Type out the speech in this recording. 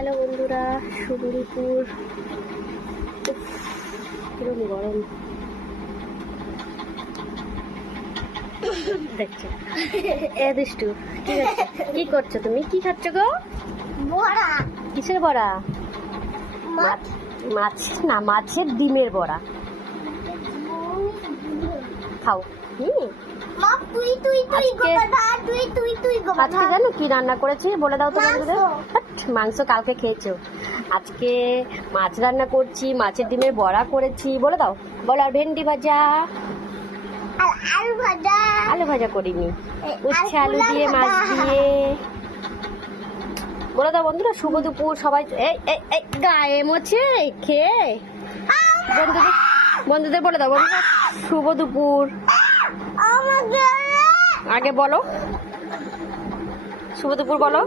Hello বন্ধুরা, শুভ দুপুর। কিরম গরম দেখছো? এ দুষ্টু, কি করছো তুমি? কি খাচ্ছ গো? বড়া কিসের বড়া? মাছ না, মাছের ডিমের বড়া। খাও। মা তুই তুই তুই গোটা তুই তুই তুই গোটা আজকে জানো কি রান্না করেছি বলে দাও তো বন্ধুদের। মাংস কালকে খেয়েছো। আজকে মাছ রান্না করছি, মাছের ডিমের বড়া করেছি। বলে দাও, বলো। আর ভেন্ডি ভাজা, আলু ভাজা। আলু ভাজা করিনি, উচ্ছে আলু দিয়ে, মাছ দিয়ে। বলে দাও বন্ধুরা, শুভ দুপুর সবাই। এই এই এই গায়ে মোছে খেয়ে বন্ধুদের বলে দাও বন্ধুরা, শুভ দুপুর। আগে বলো, শুভ দুপুর বলো।